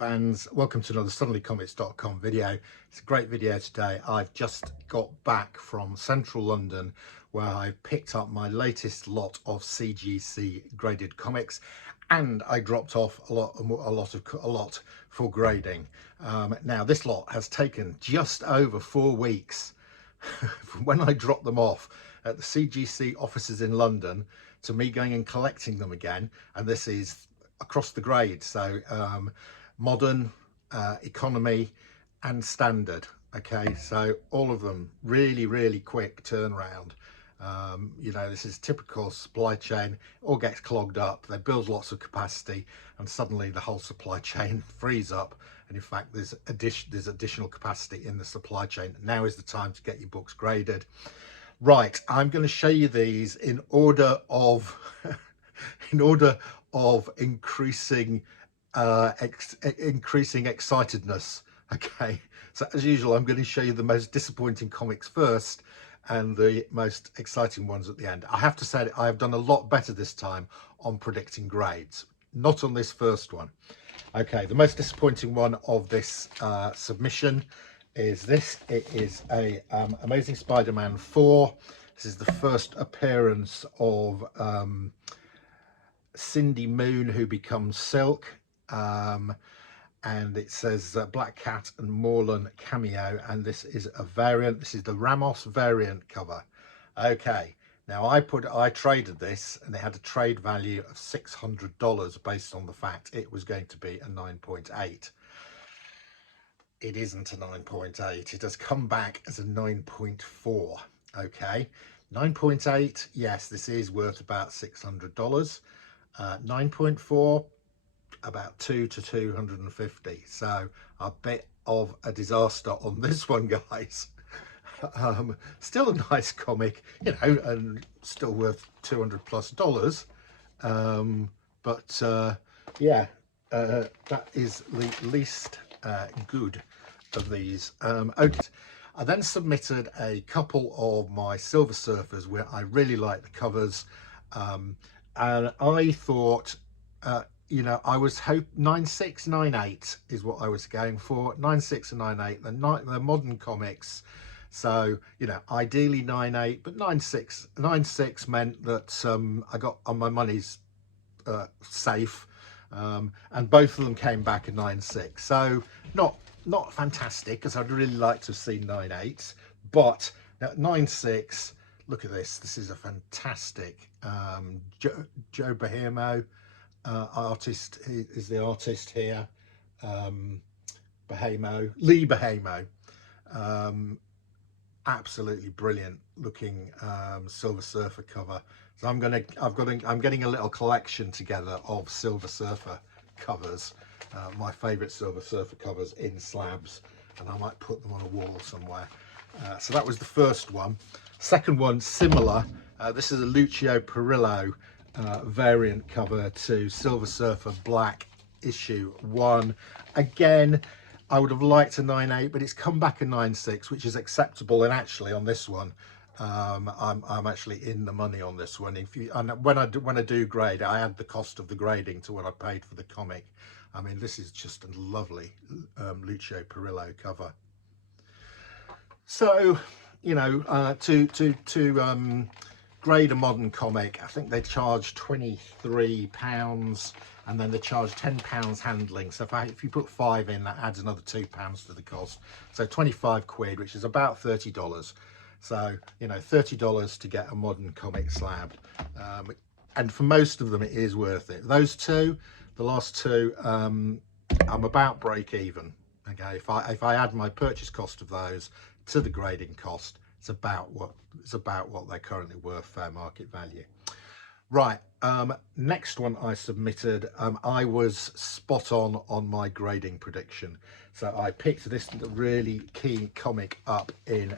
fans, welcome to another suddenlycomics.com video. It's a great video today. I've just got back from central London where I picked up my latest lot of CGC graded comics, and I dropped off a lot for grading. Now this lot has taken just over 4 weeks from when I dropped them off at the CGC offices in London to me going and collecting them again, and this is across the grade, so modern, economy and standard. Okay, so all of them really quick turnaround. You know, this is typical supply chain. All gets clogged up, they build lots of capacity, and suddenly the whole supply chain frees up, and in fact there's additional capacity in the supply chain. Now is the time to get your books graded. Right, I'm going to show you these in order of increasing excitedness. Okay, so as usual, I'm going to show you the most disappointing comics first and the most exciting ones at the end. I have to say I have done a lot better this time on predicting grades, not on this first one. Okay, the most disappointing one of this submission is this. It is a Amazing Spider-Man 4. This is the first appearance of Cindy Moon, who becomes Silk, and it says Black Cat and Morlun cameo, and this is a variant. This is the Ramos variant cover. Okay, now I traded this, and it had a trade value of $600 based on the fact it was going to be a 9.8. It isn't a 9.8. It has come back as a 9.4. Okay, 9.8, yes, this is worth about $600. 9.4, about 200 to 250. So a bit of a disaster on this one, guys. Still a nice comic, you know, and still worth $200+. Yeah, that is the least good of these. Okay. I then submitted a couple of my Silver Surfers where I really like the covers, and I thought, you know, I was 9.6, 9.8 is what I was going for. 9.6 and 9.8, the modern comics. So, you know, ideally 9.8, but 9.6 meant that I got on my money's safe, and both of them came back at 9.6. So not fantastic, because I'd really like to have seen 9.8, but at 9.6, look at this. This is a fantastic Joe Bahamo artist. He is the artist here. Lee Bahamo. Absolutely brilliant looking Silver Surfer cover. So I'm getting a little collection together of Silver Surfer covers, my favorite Silver Surfer covers in slabs, and I might put them on a wall somewhere. So that was the first one. Second one, similar. This is a Lucio Perillo variant cover to Silver Surfer Black issue 1. Again, I would have liked a 9.8, but it's come back a 9.6, which is acceptable. And actually on this one, I'm actually in the money on this one. When I do grade, I add the cost of the grading to what I paid for the comic. I mean, this is just a lovely Lucio Perillo cover. So, you know, to grade a modern comic, I think they charge £23, and then they charge £10 handling. So if you put 5 in, that adds another £2 to the cost. So 25 quid, which is about $30. So, you know, $30 to get a modern comic slab. And for most of them, it is worth it. Those two, the last two, I'm about break even. Okay, if I add my purchase cost of those to the grading cost, it's about what they're currently worth, fair market value. Right, next one I submitted, I was spot on my grading prediction. So I picked this really key comic up in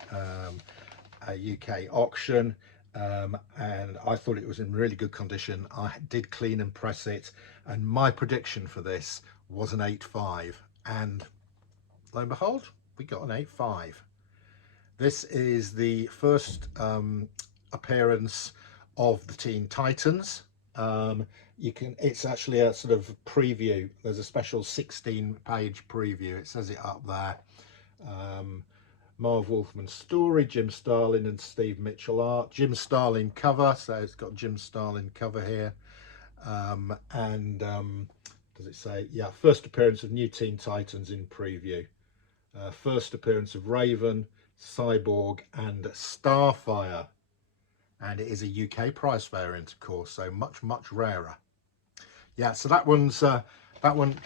a UK auction, and I thought it was in really good condition. I did clean and press it, and my prediction for this was an 8.5, and lo and behold, we got an 8.5. This is the first appearance of the Teen Titans. You can, it's actually a sort of preview. There's a special 16-page preview. It says it up there. Marv Wolfman story, Jim Starlin and Steve Mitchell art. Jim Starlin cover, so it's got Jim Starlin cover here. Does it say, yeah, first appearance of New Teen Titans in preview. First appearance of Raven, Cyborg and Starfire. And it is a UK price variant, of course, so much rarer. Yeah, so that one's that one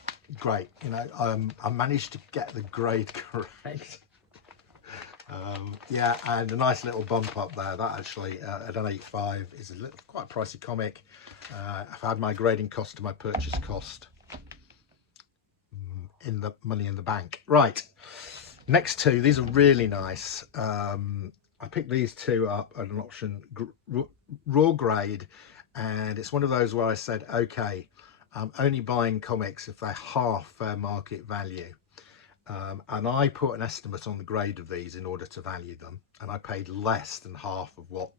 great. You know, I managed to get the grade correct. Yeah, and a nice little bump up there. That actually at an 8.5 is a little, quite pricey comic. I've had my grading cost to my purchase cost in the money in the bank. Right, next two, these are really nice. I picked these two up at an option raw grade, and it's one of those where I said, okay, I'm only buying comics if they're half fair market value. And I put an estimate on the grade of these in order to value them, and I paid less than half of what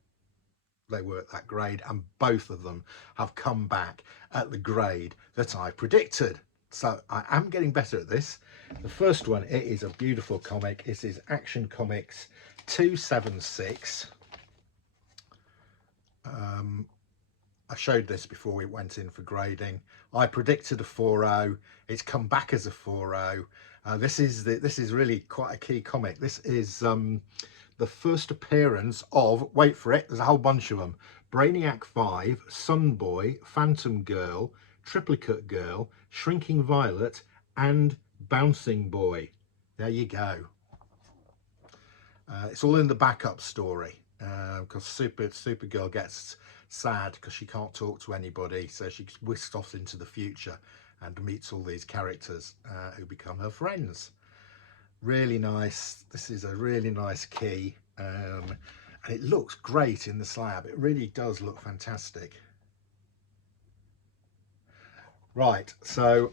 they were at that grade, and both of them have come back at the grade that I predicted. So I am getting better at this. The first one, it is a beautiful comic. It is Action Comics 276. I showed this before we went in for grading. I predicted a 4.0. It's come back as a 4.0. This is really quite a key comic. This is the first appearance of, wait for it, there's a whole bunch of them: Brainiac 5, Sunboy, Phantom Girl, Triplicate Girl, Shrinking Violet, and Bouncing Boy. There you go. It's all in the backup story, because Supergirl gets sad because she can't talk to anybody, so she gets whisked off into the future and meets all these characters who become her friends. Really nice. This is a really nice key, and it looks great in the slab. It really does look fantastic. Right, so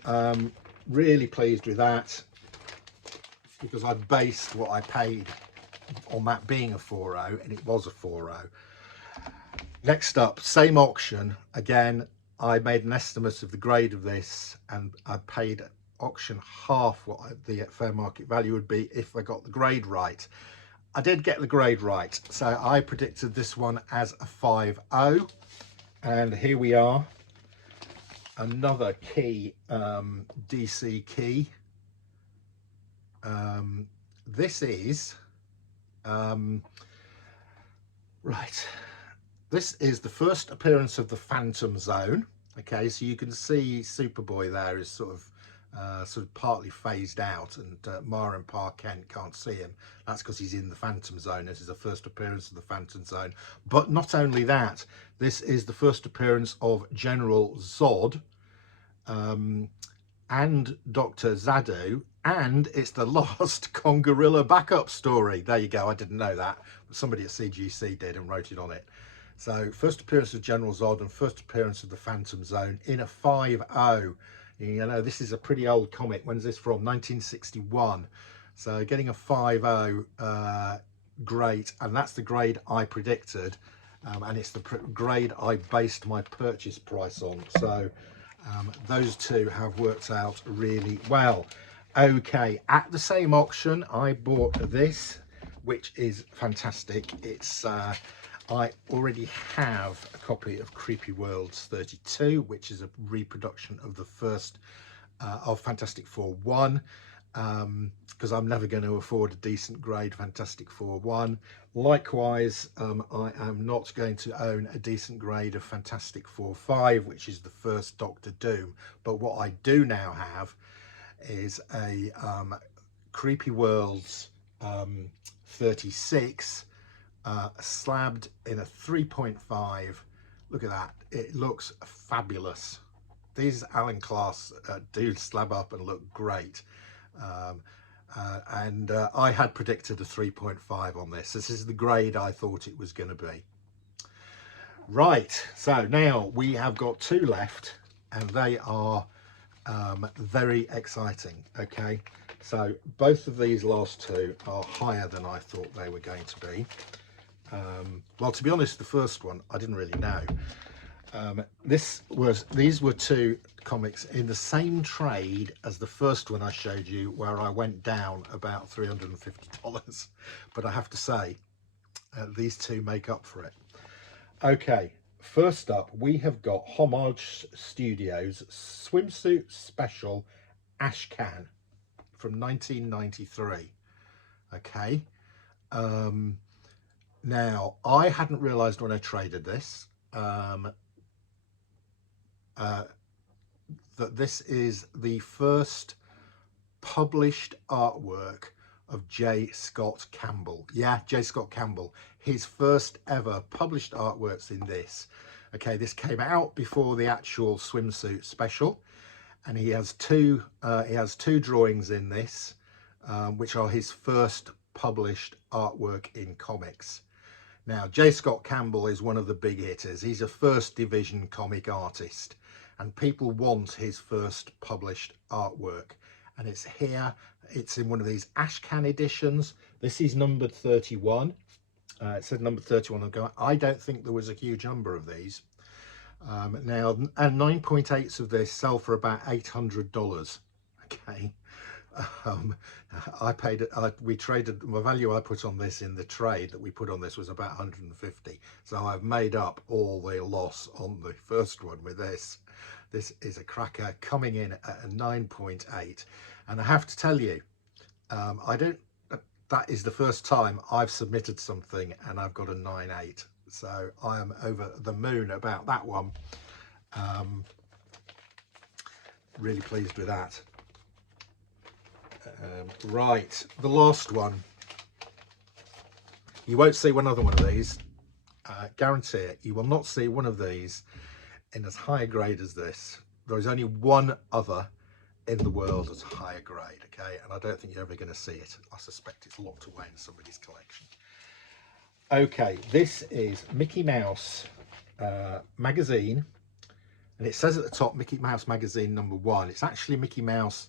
really pleased with that, because I based what I paid on that being a 4.0, and it was a 4.0. Next up, same auction again. I made an estimate of the grade of this, and I paid at auction half what the fair market value would be if I got the grade right. I did get the grade right, so I predicted this one as a 5.0, and here we are. Another key, DC key. This is right. This is the first appearance of the Phantom Zone. Okay, so you can see Superboy there is sort of partly phased out, and Mara and Pa Kent can't see him. That's because he's in the Phantom Zone. This is the first appearance of the Phantom Zone. But not only that, this is the first appearance of General Zod and Dr. Zadu, and it's the last Kongorilla backup story. There you go. I didn't know that, but somebody at CGC did and wrote it on it. So first appearance of General Zod and first appearance of the Phantom Zone in a 5.0. You know, this is a pretty old comic. When's this from? 1961. So getting a 5.0, great. And that's the grade I predicted. And it's the grade I based my purchase price on. So those two have worked out really well. Okay, at the same auction, I bought this, which is fantastic. It's I already have a copy of Creepy Worlds 32, which is a reproduction of the first of Fantastic Four 1, because I'm never going to afford a decent grade Fantastic Four 1. Likewise, I am not going to own a decent grade of Fantastic Four 5, which is the first Doctor Doom. But what I do now have is a Creepy Worlds 36, slabbed in a 3.5. Look at that, it looks fabulous. These Allen class do slab up and look great. I had predicted a 3.5 on this. This is the grade I thought it was going to be. Right, so now we have got two left, and they are very exciting. Okay, so both of these last two are higher than I thought they were going to be. Well, to be honest, the first one I didn't really know. These were two comics in the same trade as the first one I showed you, where I went down about $350. But I have to say, these two make up for it. Okay, first up we have got Homage Studios Swimsuit Special Ashcan from 1993. Okay, now I hadn't realized when I traded this that this is the first published artwork of J. Scott Campbell. Yeah, J. Scott Campbell. His first ever published artworks in this. Okay, this came out before the actual swimsuit special, and he has two drawings in this, which are his first published artwork in comics. Now, J. Scott Campbell is one of the big hitters. He's a first division comic artist, and people want his first published artwork. And it's here, it's in one of these Ashcan editions. This is numbered 31. It said number 31 on going. I don't think there was a huge number of these. Now, and 9.8s of this sell for about $800. Okay. We traded, the value I put on this in the trade that we put on this was about 150. So I've made up all the loss on the first one with this. This is a cracker coming in at a 9.8. And I have to tell you, that is the first time I've submitted something and I've got a 9.8. So I am over the moon about that one. Really pleased with that. Right, the last one. You won't see one other one of these. Guarantee it. You will not see one of these in as high a grade as this. There is only one other in the world as higher grade, okay? And I don't think you're ever going to see it. I suspect it's locked away in somebody's collection. Okay, this is Mickey Mouse magazine, and it says at the top Mickey Mouse magazine #1. It's actually Mickey Mouse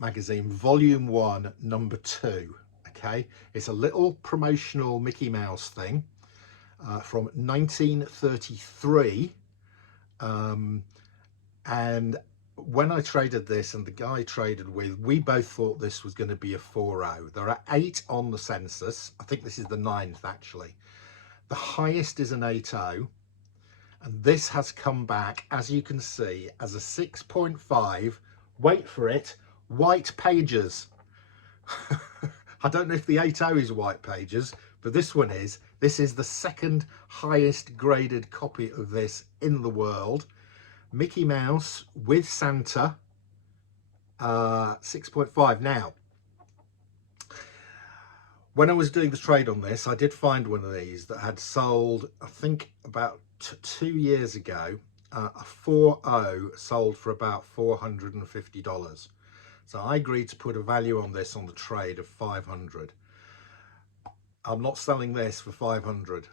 magazine volume 1 number 2. Okay, it's a little promotional Mickey Mouse thing from 1933, and when I traded this and the guy I traded with, we both thought this was going to be a 4.0. There are 8 on the census. I think this is the 9th actually. The highest is an 8.0, and this has come back, as you can see, as a 6.5. Wait for it, white pages. I don't know if the 8.0 is white pages, but this one is. This is the second highest graded copy of this in the world. Mickey Mouse with Santa, 6.5. Now, when I was doing the trade on this, I did find one of these that had sold, I think about 2 years ago. A 4.0 sold for about $450. So I agreed to put a value on this on the trade of 500. I'm not selling this for 500.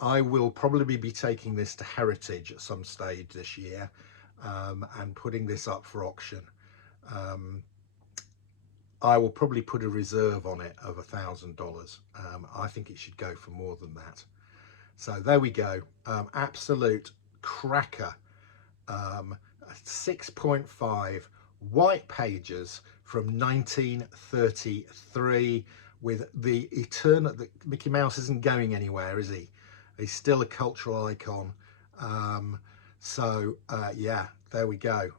I will probably be taking this to Heritage at some stage this year, and putting this up for auction. I will probably put a reserve on it of $1,000. I think it should go for more than that. So there we go. Absolute cracker. 6.5 white pages from 1933 with the eternal. Mickey Mouse isn't going anywhere, is he? He's still a cultural icon. Yeah, there we go.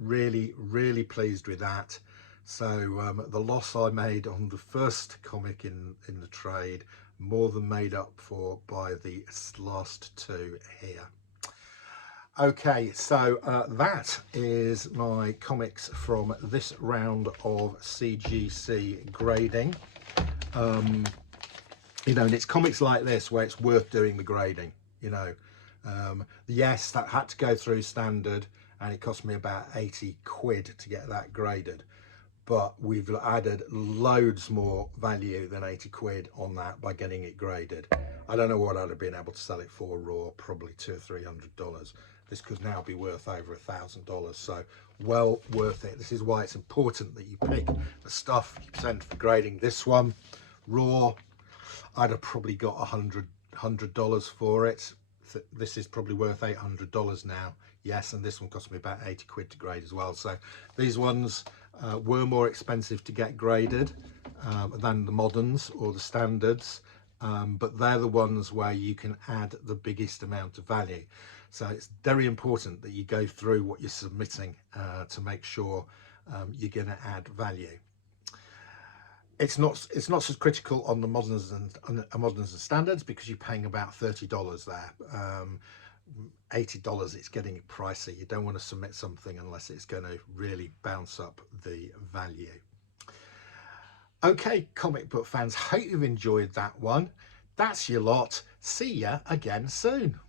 Really pleased with that. So the loss I made on the first comic in the trade more than made up for by the last 2 here. Okay, so that is my comics from this round of CGC grading. You know, and it's comics like this where it's worth doing the grading, you know. Yes, that had to go through standard, and it cost me about 80 quid to get that graded. But we've added loads more value than 80 quid on that by getting it graded. I don't know what I'd have been able to sell it for raw, probably $200 or $300. This could now be worth over $1,000, so well worth it. This is why it's important that you pick the stuff you send for grading. This one, raw, I'd have probably got $100 for it. This is probably worth $800 now. Yes, and this one cost me about 80 quid to grade as well. So these ones were more expensive to get graded than the moderns or the standards, but they're the ones where you can add the biggest amount of value. So it's very important that you go through what you're submitting to make sure you're going to add value. It's not so critical on the moderns and standards because you're paying about $30 there. $80 it's getting pricey. You don't want to submit something unless it's going to really bounce up the value. Okay, comic book fans, hope you've enjoyed that one. That's your lot. See ya again soon.